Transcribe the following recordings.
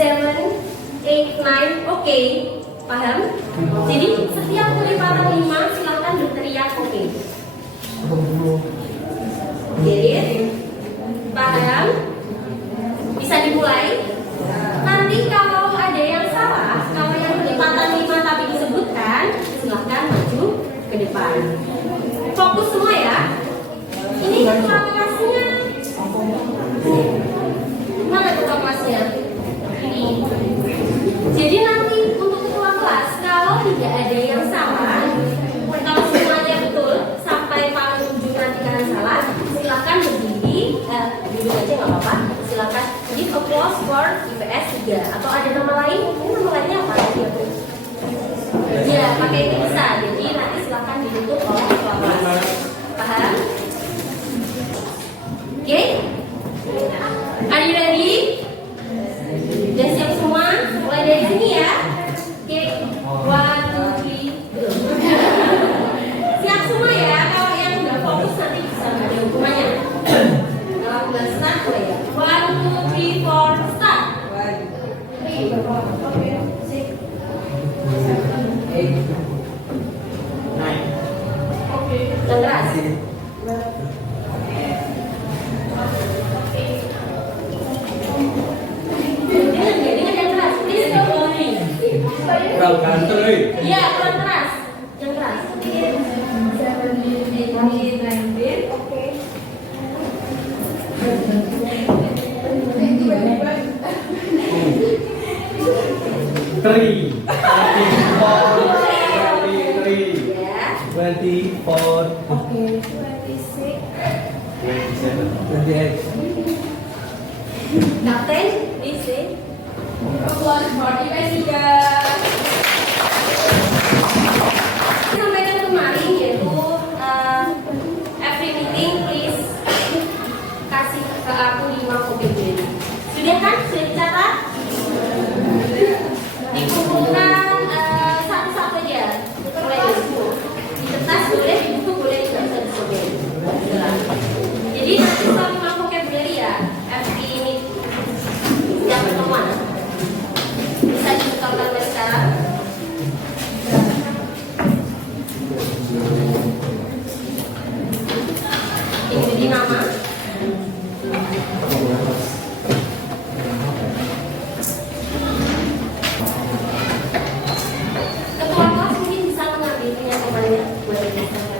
7, 8, 9, oke, paham? Jadi setiap kelipatan 5 silakan berteriak oke. Get it? Paham? Bisa dimulai? Nanti kalau ada yang salah, kalau yang kelipatan 5 tapi disebutkan, silakan maju ke depan. Fokus semua ya. Ini ketua kelasnya. Mana ketua kelasnya? Ini. Jadi nanti untuk ketua kelas, kalau tidak ada yang salah, kalau semuanya betul sampai paling ujung nanti kalian salah, silakan berdiri, duduk aja nggak apa-apa. Silakan. Jadi applause for IPS 3 atau ada nama lain? Ini nama lainnya apa? Ya, pakai itu bisa. Jadi nanti silakan ditutup oleh ketua kelas. Paham? Oke? Are you ready? Udah siap semua? Mulai dari sini ya. Oke, 1, 2, 3, go. Siap semua ya. Kalau yang nggak fokus nanti bisa ada hukumannya. Kalau aku nggak start, boleh ya. 1, 2, 3, 4, start. 3, 4, 5, 6, 7, 8, 9. Oke. Yang keras. Dengan yang keras. Please don't worry. Iya, kurang keras. Yang keras. 7, 8, 9. Oke. 24, Oke. 27, 28. Kapten, please say. Applause for IPS 3. Sampaikan kemarin yaitu every meeting please kasih ke aku 5 vocabulary. Sudah kan? Sudah dicatat? Dikumpulkan satu-satu aja. Boleh di kertas boleh, di buku boleh, tidak bisa disobek. Jadi nanti soal 5 vocabulary ya. Every meeting setiap pertemuan bisa dibuka mulai sekarang. Ini jadi nama. Ketua kelas mungkin bisa mengambil temannya buat disertakan.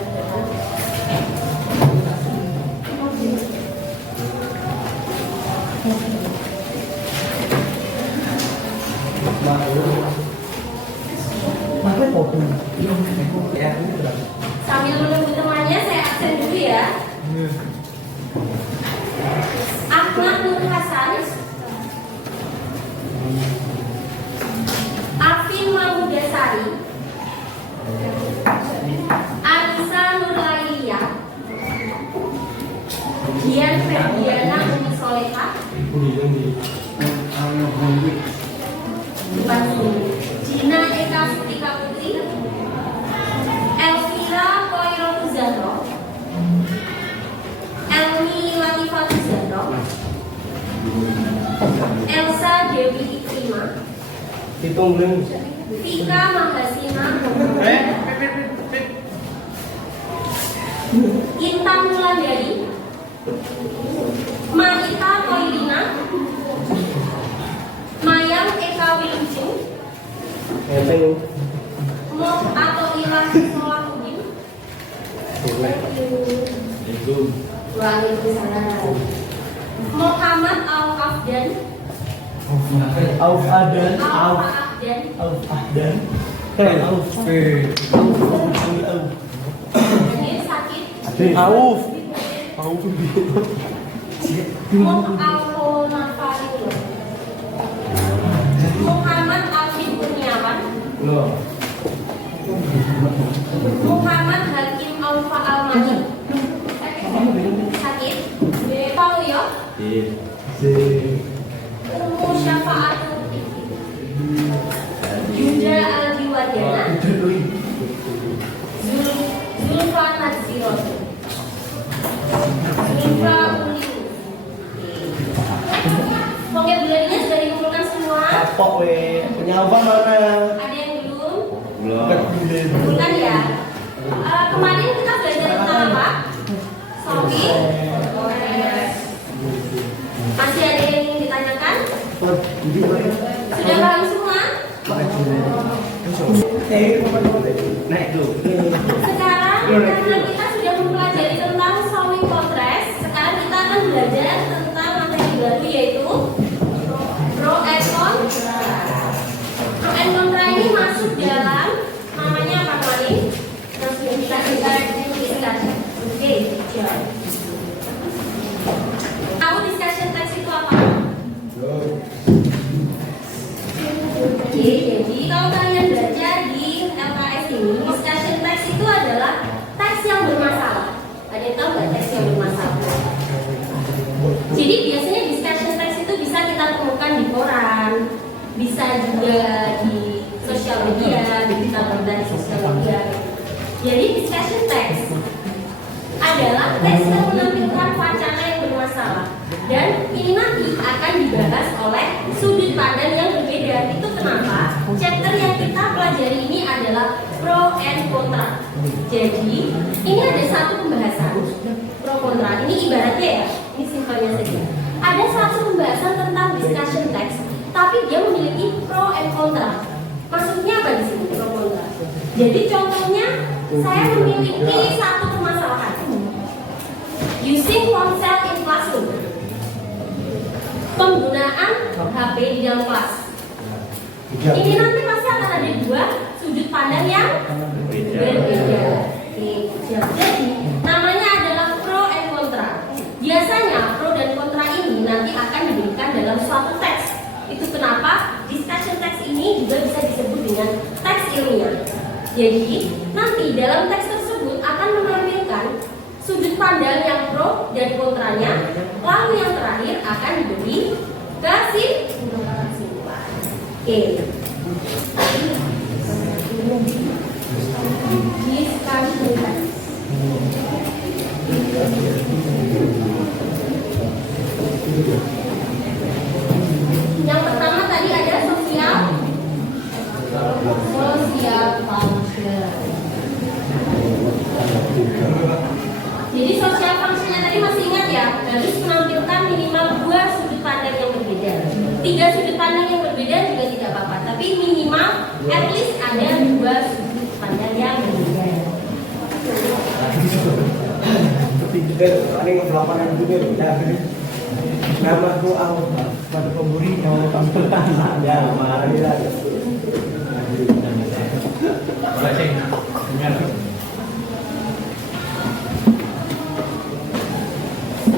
Sambil menunggu temannya, saya absen dulu ya. Ahmad Nur Hasan, Afin Mahmudasari, Anissa Nurlailia, Dian Ferdiana Umi Soleha, Gina Eka Sutika Putri, Elvira Koirul Zahro, Elmi Latifah Zahro, Elsa Dewi Ikrima, Hitung dulu. Vika Mahasina, Intan Mulandari, Maita Koilina, Mayang Eka Wilujeng, Mok atau Ilah Solahudin, Waalaikumsalam, Muhammad Al-Afdan, Al-Afdan. Ini sakit, Auf. Mok Al-Nafari, Muhammad Alvin Kurniawan, Muhammad Hakim Alfa Almani, sakit, Paul yo, Ummu Syafaatul Yuda Aldiwadana, Zulfa Nazirot, Zulfa Uliu. Vocabulary-nya sudah dikumpulkan semua. Kapok we. Penyampah mana? Ada yang belum? Belum. Bukan ya? Kemarin kita belajar tentang apa? Sawit. Masih ada yang ingin ditanyakan? Sudah paham semua? Naik dulu. Sekarang karena kita sudah mempelajari tentang sawing kontras, sekarang kita akan belajar tentang materi baru yaitu pro and contra. Pro and contra ini masuk dalam namanya apa kali? Langsung kita discussion. Oke, siap. Tahu discussion text itu apa? Oke, jadi kalau kalian belajar di LKS ini, discussion text itu adalah teks yang bermasalah. Ada yang tahu nggak teks yang bermasalah? Jadi biasanya discussion text itu bisa kita temukan di koran, bisa juga di sosial media, kita berada di sosial media. Jadi discussion text adalah teks yang menampilkan wacana yang bermasalah, dan ini nanti akan dibahas oleh sudut pandang yang berbeda. Itu kenapa chapter yang kita pelajari ini adalah pro and contra. Jadi ini ada satu pembahasan pro kontra. Ini ibaratnya ya, ini simpelnya saja. Ada satu pembahasan tentang discussion text, tapi dia memiliki pro and contra. Maksudnya apa di sini pro kontra? Jadi contohnya saya memiliki satu permasalahan. Using phone cell in classroom. Penggunaan HP di dalam kelas. Ini nanti pasti akan ada dua sudut pandang yang berbeda. Jadi namanya adalah pro and contra. Biasanya pro dan kontra ini nanti akan diberikan dalam suatu teks. Itu kenapa discussion text ini juga bisa disebut dengan teks ilmiah. Jadi nanti dalam teks tersebut akan menampilkan sudut pandang yang pro dan kontranya, lalu yang terakhir akan diberi kesimpulan. Oke. Discussion text. Yang pertama tadi ada sosial function. Jadi social functionnya tadi masih ingat ya, harus menampilkan minimal 2 sudut pandang yang berbeda. 3 sudut pandang yang berbeda juga tidak apa-apa, tapi minimal at least ada 2 sudut pandang yang berbeda. Ini kelaparan juga nama aku pada pemburi mau tampilan ya marah dia.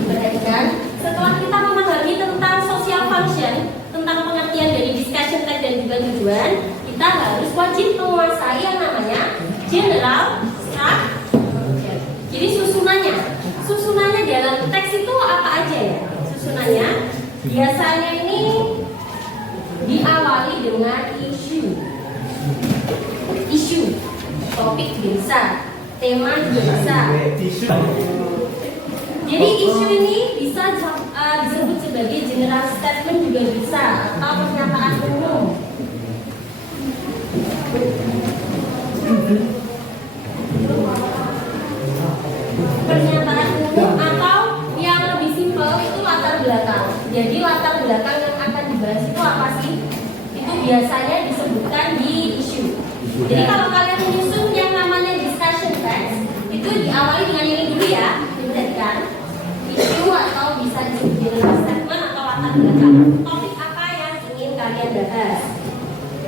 Perhatikan, setelah kita memahami tentang social function, tentang pengertian dari discussion text dan juga tujuan, kita harus wajib menguasai yang namanya general structure. Jadi susunannya dalam teks itu apa aja ya? Susunannya biasanya ini diawali dengan isu, topik bisa, tema juga bisa. Jadi isu ini bisa disebut sebagai general statement juga bisa, atau pernyataan umum. Pernyataan umum atau yang lebih simpel itu latar belakang. Jadi latar belakang yang akan dibahas itu apa sih? Itu biasanya disebutkan di isu. Jadi kalau kalian menyusun yang namanya discussion text, itu diawali dengan ini dulu ya, diperhatikan. Isu atau bisa disebut general statement atau latar belakang. Topik apa yang ingin kalian bahas?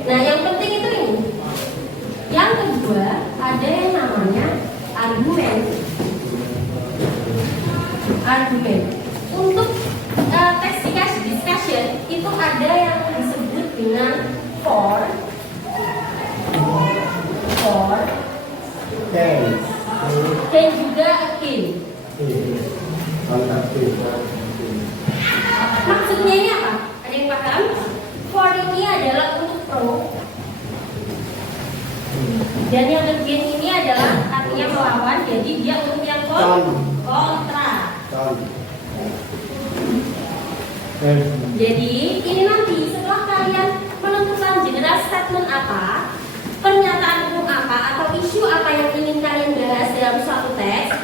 Nah, yang penting itu ini. Yang kedua, ada yang namanya argumen. Untuk teks discussion itu ada yang disebut dengan for dan juga against. Maksudnya ini apa? Ada yang paham? For ini adalah untuk pro, dan yang against ini adalah artinya melawan. Jadi dia untuk yang kontra. Jadi ini nanti setelah kalian pesan general statement apa, pernyataan umum apa, atau isu apa yang ingin kalian bahas dalam suatu teks,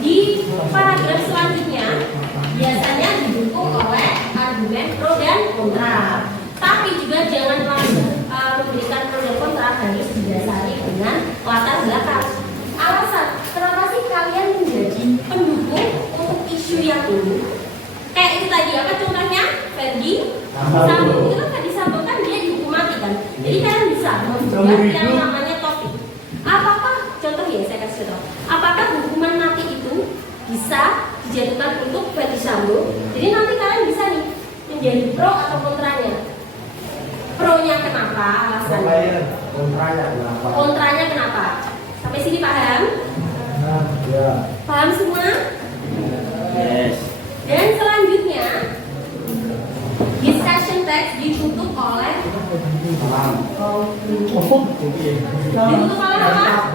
di paragraf selanjutnya biasanya didukung oleh argumen pro dan kontra. Tapi juga jangan langsung memberikan pro dan kontra, harus didasari dengan latar belakang. Alasan kenapa sih kalian menjadi pendukung untuk isu yang ini? Kayak itu tadi apa contohnya? Ferdi Sambo itu kan Ferdi Sambo kan dia dihukum mati kan. Jadi kalian bisa membuat yang namanya topik. Apakah contoh ya saya kasih contoh. Apakah hukuman mati itu bisa dijatuhkan untuk Ferdi Sambo? Jadi nanti kalian bisa nih menjadi pro atau kontranya. Pro-nya kenapa? Alasannya. Kontranya kenapa? Sampai sini paham? Ya. Paham semua? Yes. Dan selanjutnya discussion text ditutup oleh ditutup oleh apa?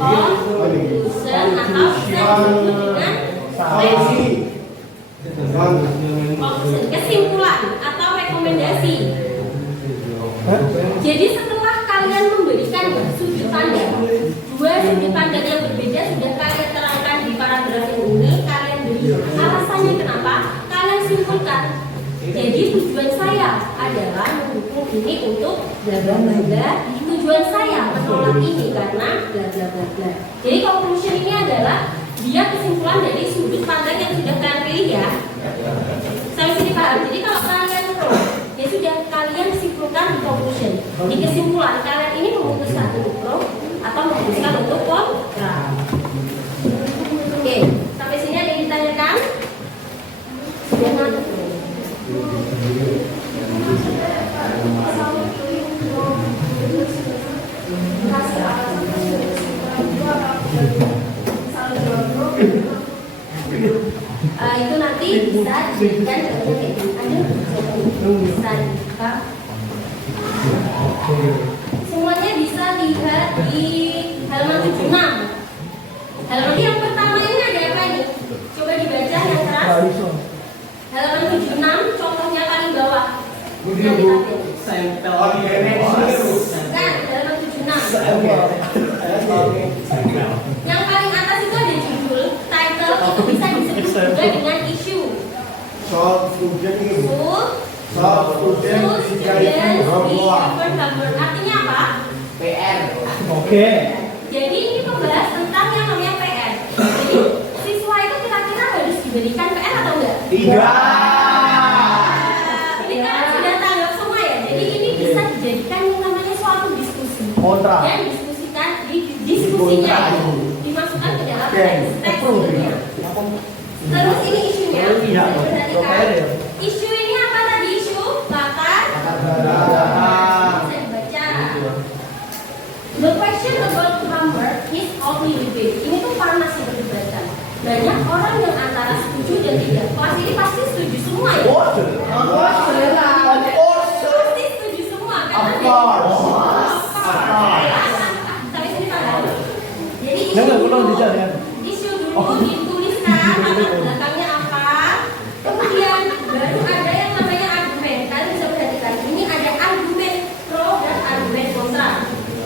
Conclusion atau dengan kesimpulan atau rekomendasi. Jadi setelah kalian memberikan sudut pandang, dua sudut pandang yang berbeda sudah kalian terangkan di paragraf ini, kalian beri alasannya kenapa, kalian simpulkan. Jadi tujuan saya adalah mendukung ini untuk bla bla bla bla. Tujuan saya menolak ini karena bla bla bla bla. Jadi conclusion ini adalah dia kesimpulan dari sudut pandang yang sudah kalian pilih ya. Sampai sini paham. Jadi kalau kalian pro, ya sudah kalian simpulkan di conclusion. Di kesimpulan kalian ini memutuskan untuk pro atau memutuskan untuk kontra. Oke, sampai sini ada yang ditanyakan? Sudah ngantuk. Itu nanti bisa dijadikan contohnya kayak gini. Bisa dibuka. Semuanya bisa lihat di halaman 76. Halaman yang pertama ini ada apa nih? Coba dibaca yang keras. Halaman 76, contohnya paling bawah. Sampel. Kan, halaman 76. Yang paling atas itu ada judul, title itu bisa disebut juga dengan isu. Artinya apa? PR. Oke. Jadi ini membahas tentang yang namanya PR. Jadi siswa itu kira-kira harus diberikan PR atau enggak? Tidak. Ini kan sudah tanggap semua ya. Jadi ini bisa dijadikan yang namanya suatu diskusi. Kontra. Dan diskusinya itu dimasukkan ke dalam teks isunya. Terus ini isunya. Perhatikan. Isu ini apa tadi isu? Latar. Bisa dibaca. The question about hammer is only debate. Ini tuh panas yang dibaca. Banyak orang yang antara setuju dan tidak. Kelas ini pasti setuju semua ya. Pasti setuju semua kan? Sampai sini paham. Jadi isu dulu dituliskan latar belakangnya apa. Kemudian baru ada yang namanya argumen. Kalian bisa perhatikan. Ini ada argumen pro dan argumen kontra.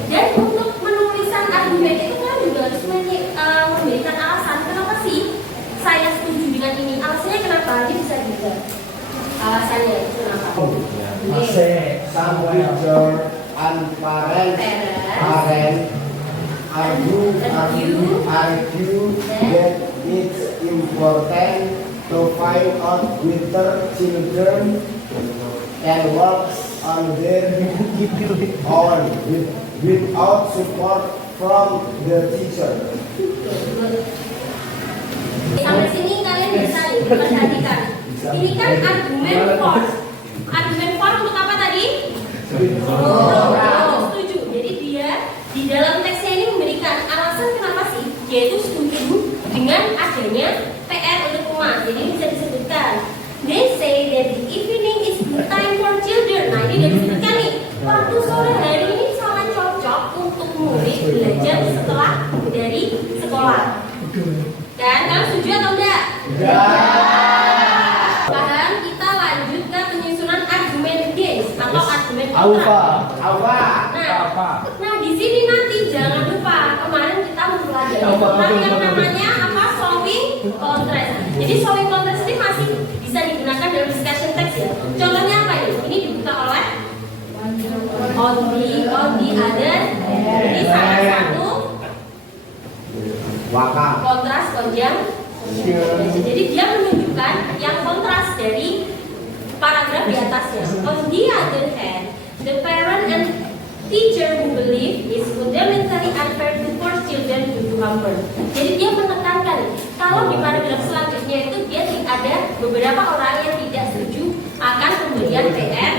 Dan untuk menulisan argumen itu kan juga harus memberikan alasan kenapa sih saya setuju dengan ini. Alasannya kenapa? Dia bisa juga. Alasannya itu kenapa? Some teacher and parents argue that it's important to find out whether children can work on their own without support from the teacher. Sampai sini kalian bisa perhatikan. Ini kan argumen for. Argumen for untuk apa tadi? Setuju. Jadi dia di dalam teksnya ini memberikan alasan kenapa sih yaitu setuju dengan adanya PR untuk rumah. Jadi bisa disebutkan. They say that the evening is good time for children. Nah ini udah disebutkan nih. Waktu sore hari ini sangat cocok untuk murid belajar setelah dari sekolah. Dan kalian setuju atau enggak? Paham? Kita lanjut ke penyusunan argumen against atau argumen kontra. dibutuhkan yang namanya apa? Showing contrast. Jadi showing contrast ini masih bisa digunakan dalam discussion text ya. Contohnya apa ini? Ini dibuka oleh on the other. Ini salah satu Waka. kontras konjang. Jadi dia menunjukkan yang kontras dari paragraf di atasnya. On the other hand, the parent and teacher who believe is fundamentally unfair to force children to homework. Jadi dia menekankan kalau di paragraf selanjutnya itu dia ada beberapa orang yang tidak setuju akan pemberian PR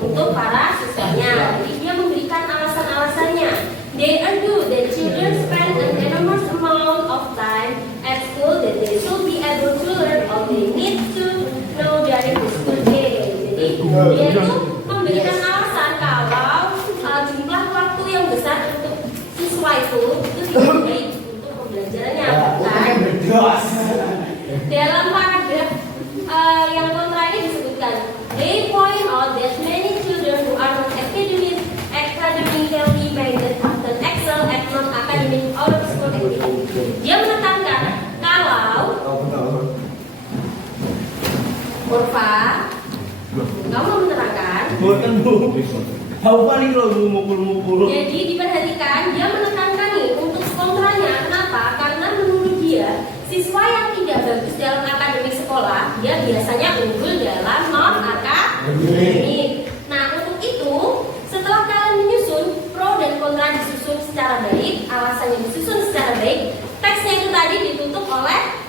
untuk para siswanya. Jadi dia memberikan alasan-alasannya. They argue that children spend an enormous amount of time at school that they should be able to learn all they need to know during the school day. Jadi dia itu memberikan alasan kalau jumlah waktu yang besar untuk siswa itu tidak baik untuk pembelajarannya. Dalam paragraf yang kontra ini disebutkan, they point out that many children who are not academically minded often excel at non-academic out of school activity. Dia menekankan kalau Urfa, kamu menerangkan. Bukan bu. Tahu paling lo mukul-mukul. Jadi diperhatikan, dia menekankan nih untuk kontranya. Kenapa? Karena menurut dia, siswa yang tidak bagus dalam akademik sekolah, dia biasanya unggul dalam non-akademik. Nah, untuk itu, setelah kalian menyusun pro dan kontra disusun secara baik, alasannya disusun secara baik, teksnya itu tadi ditutup oleh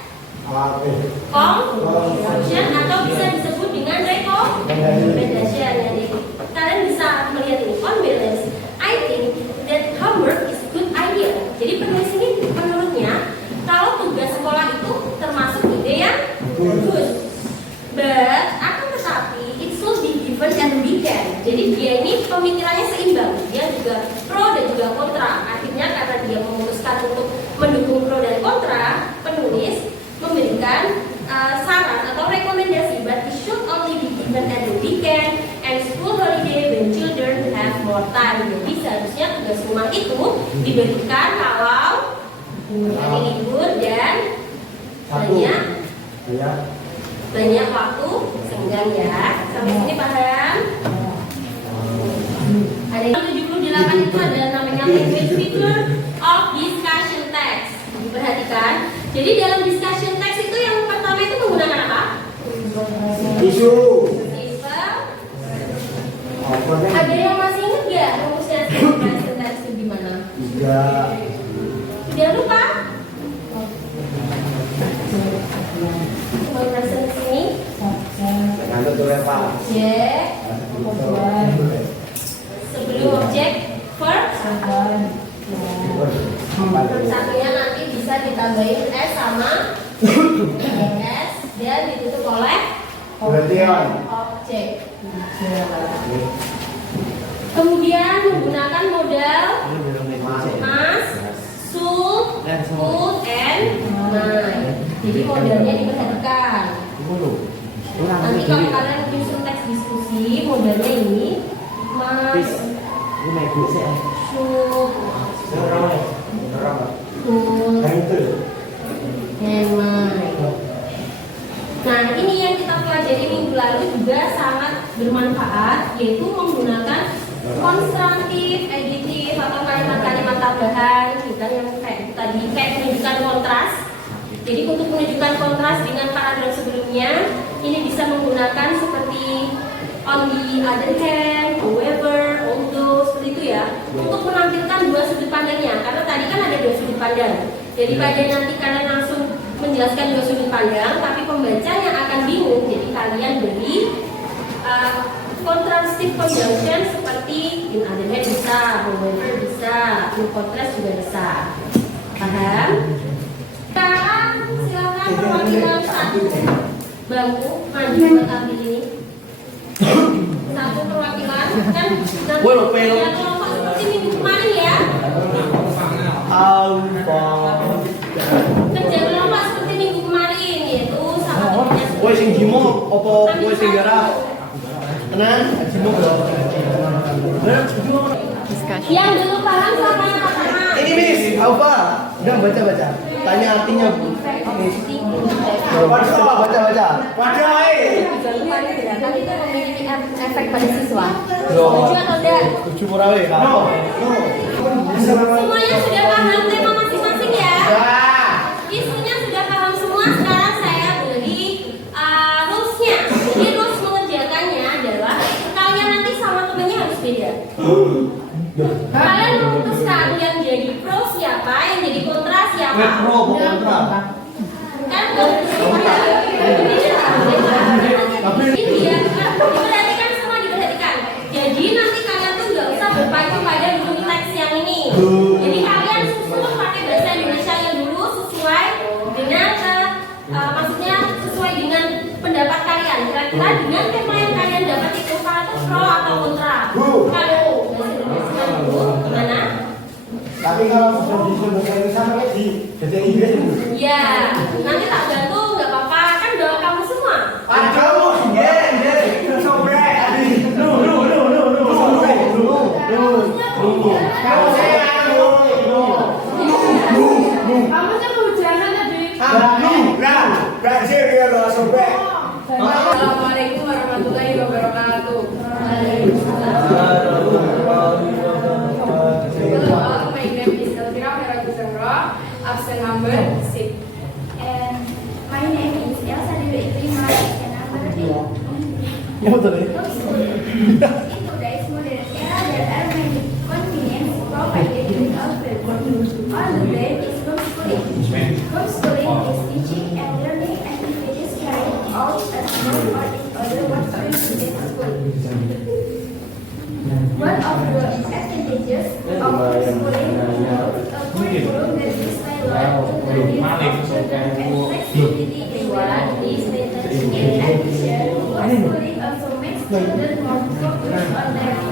conclusion atau bisa disebut dengan recommendation. Jadi kalian bisa melihat ini on balance. I think that homework is good idea. Jadi penulis ini menurutnya kalau tugas sekolah itu termasuk ide yang bagus. But akan tetapi it should be given and weekend. Jadi dia ini pemikirannya seimbang. Dia juga pro dan juga kontra. Akhirnya karena dia memutuskan untuk mendukung pro dan kontra, penulis memberikan saran atau rekomendasi, but it should only be given at the weekend and school holiday when children have more time. Jadi seharusnya tugas rumah itu diberikan kalau hari libur dan banyak waktu senggang ya. Sampai sini paham? Ada yang 78 itu adalah namanya language feature of discussion text. Diperhatikan. Jadi dalam discussion text itu yang pertama itu menggunakan apa? Isu. Ada yang masih ingat gak rumusnya discussion text itu gimana? Tidak lupa? Coba present di sini. Nanti tuh Pak. Objek. Sebelum objek verb. Satunya nanti bisa ditambahin S sama S dan ditutup oleh objek. Kemudian menggunakan modal mas, should, could, and might. Jadi modalnya diperhatikan. Nanti kalau kalian menyusun teks diskusi, modalnya ini mas, should, nah ini yang kita pelajari minggu lalu juga sangat bermanfaat, yaitu menggunakan konstruktif, editif atau kalimat-kalimat tambahan kita yang kayak tadi kayak menunjukkan kontras. Jadi untuk menunjukkan kontras dengan paragraf sebelumnya ini bisa menggunakan seperti on the other hand, however, although, seperti itu ya, untuk menampilkan dua sudut pandangnya. Karena tadi kan ada dua sudut pandang. Jadi pada nanti kalian langsung menjelaskan dua sudut pandang, tapi pembacanya akan bingung. Jadi kalian beri contrastive conjunction seperti in other hand bisa, however bisa, in contrast juga bisa. Paham? Sekarang silakan perwakilan satu bangku maju buat ambil ini. Satu perwakilan kan ya, kelompok seperti minggu kemarin ya. Kerja kelompok seperti minggu kemarin yaitu sama temennya. Woi sing jimo opo woi sing garap. Tenan, jimo berapa? Yang dulu paham sama yang pertama. Ini Miss, apa? Udah baca. Tanya artinya, Bu. Baca. Waduh, Nanti itu memiliki efek pada siswa. Loh. Setuju atau tidak? Tujuh murawe, Kak. Semuanya sudah paham tema masing-masing ya? Ya. Isunya sudah paham semua. Sekarang saya beri rules-nya. Jadi rules mengerjakannya adalah kalian nanti sama temennya harus beda. Kalian memutuskan yang jadi pro siapa, yang jadi kontra siapa. Pro, kontra. Kan ini dia, diperhatikan semua diperhatikan. Jadi nanti kalian tuh nggak usah berpacu pada buku teks yang ini. Jadi kalian susun pakai bahasa Indonesia yang dulu sesuai dengan maksudnya sesuai dengan pendapat kalian. Kira-kira dengan tema yang kalian dapat itu kalian tuh pro atau kontra. Kalau bahasa Indonesia dulu gimana? Tapi kalau sudah disuruh bahasa Indonesia pakai di bahasa Inggris. Ya, nanti tak bantu nggak apa-apa kan doa kamu semua. Kamu, sobrek. Kamu saya Kamu tuh kehujanan tadi. Berhasil dia loh sobrek. Assalamualaikum warahmatullahi wabarakatuh. Hello all, my name is Elvira Meragu Zahra, absent number 6. And my name is Elsa Dewi Iklima, and number 8. Ya betul ya. Homeschooling. In today's modern era, there are many convenience provided with our platform. One of them is homeschooling. Homeschooling is teaching and learning activities carried out at home or in other words during school. One of the advantages of homeschooling includes a curriculum that is tailored to the needs of children and flexibility in what is better. In addition, homeschooling also makes children more focused on learning.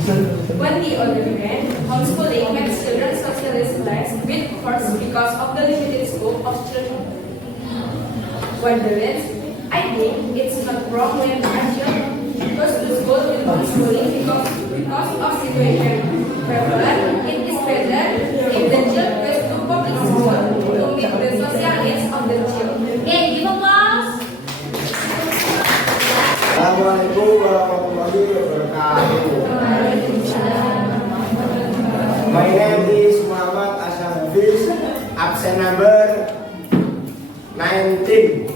On the other hand, homeschooling makes children socially less with course because of the limited scope of children. Wondering, I think it's not wrong when children goes to school with homeschooling because of situation. However, it is better if the child goes to public school to meet the social needs of the child. Okay, give applause. Assalamualaikum warahmatullahi wabarakatuh. My name is Muhammad Asam Hafiz, absent number 19.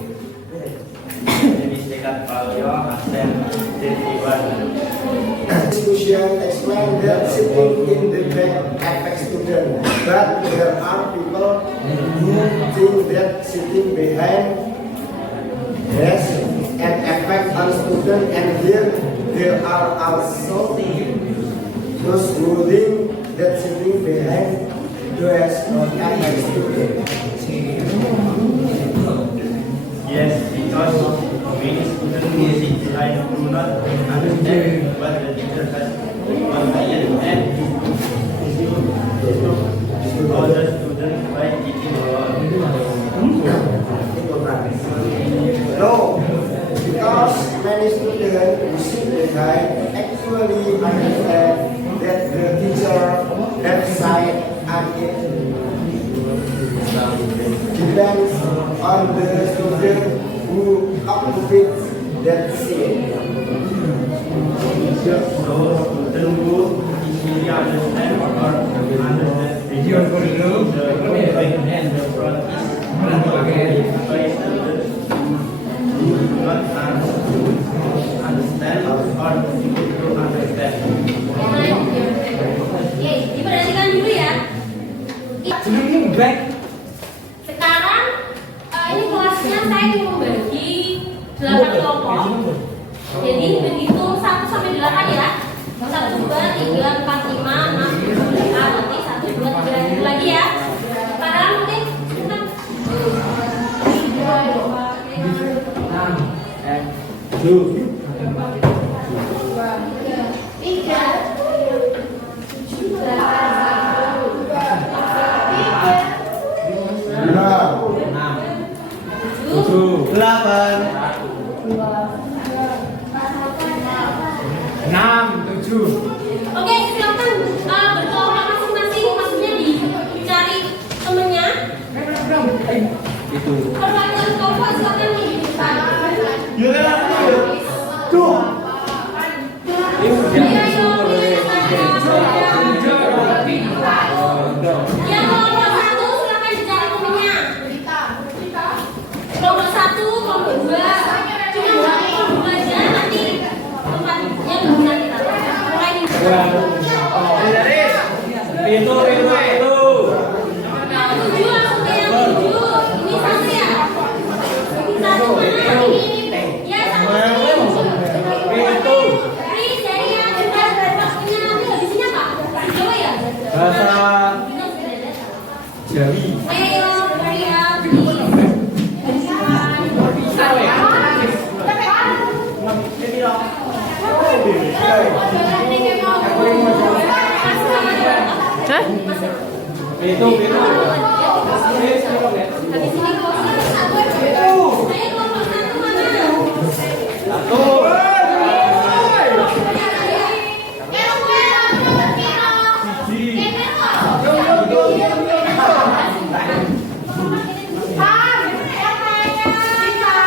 Discussion explain that sitting in the back affects student, but there are people who think that sitting behind has an effect on student, and there are also those who think that sitting behind does not affect student. Yes, because many students sitting behind do not understand what the teacher has conveyed, and other students by teaching No, because many students who sit behind actually understand that the teacher left side and it depends on the student who occupies that seat. so students who easily understand or understand the front is by students who do not understand or difficult to understand. Oke, diperhatikan dulu ya. Sekarang ini kelasnya saya mau membagi 8 kelompok. Jadi berhitung 1 sampai 8 ya. 1, 2, 3, 4, 5, 6, 7, 8. Nanti 1, 2, 3 lagi ya. Sekarang mungkin kita 7. Oke, silakan berkelompok masing-masing. Maksudnya dicari Itu. Perwakilan kelompok silakan mengisi depan. Tuh. Ini Ayo, yang kelompok satu silakan dicari temennya. Kelompok satu, kelompok dua, cuma kelompok aja nanti tempatnya bisa kita mulai nih. Itu. Yang tujuh langsung ke yang tujuh. Ini satu ya. Ini satu mana? Ini. Ya satu. Itu. Please dari yang sudah waktunya nanti habisnya apa? Jawa ya. Bahasa Jawi. Ayo dari yang Itu. habis ini kelompok satu. Ayo kelompok satu mana?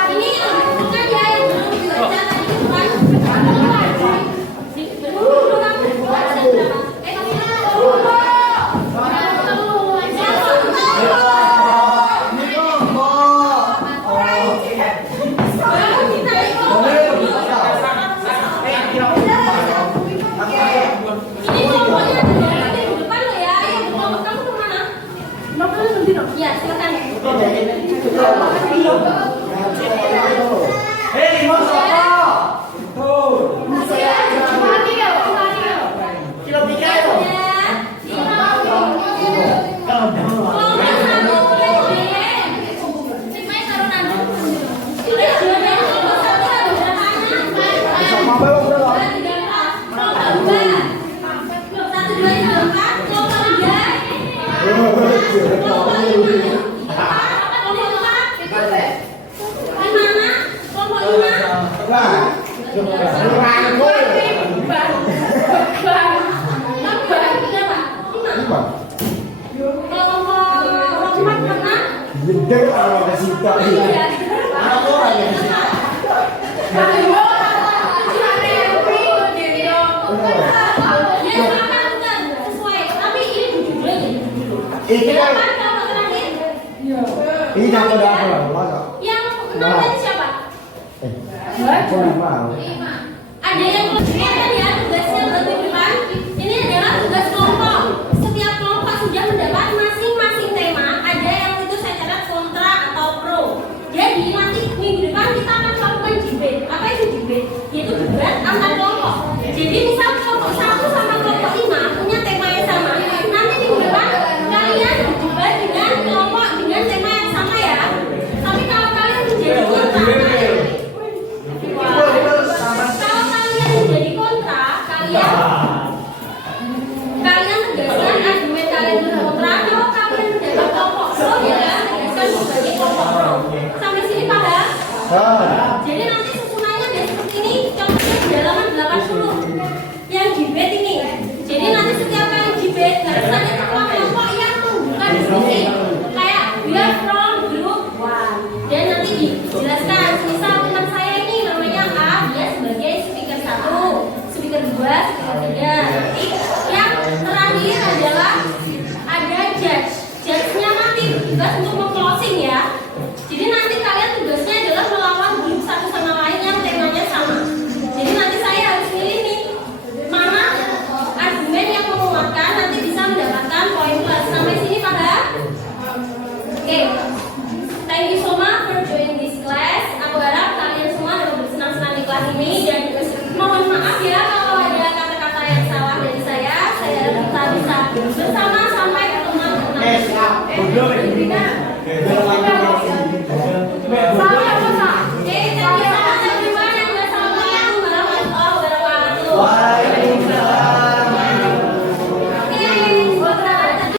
Ini bukan ya yang belum dibaca tadi itu kan. Belum kan? Ada berapa? Ini kelompoknya ada di depan lo ya. Ayo kelompok kamu kemana? Ya silakan. Ini yang udah apa? Masa? Yang enam tadi siapa? Aku mau. Ada yang kelihatan ya tugasnya berarti depan. Ini adalah tugas kelompok. Setiap kelompok sudah mendapat masing-masing tema. Ada yang itu saya catat kontra atau pro. Jadi nanti minggu depan kita akan melakukan debate. Apa itu debate? Yaitu debat antar kelompok. Jadi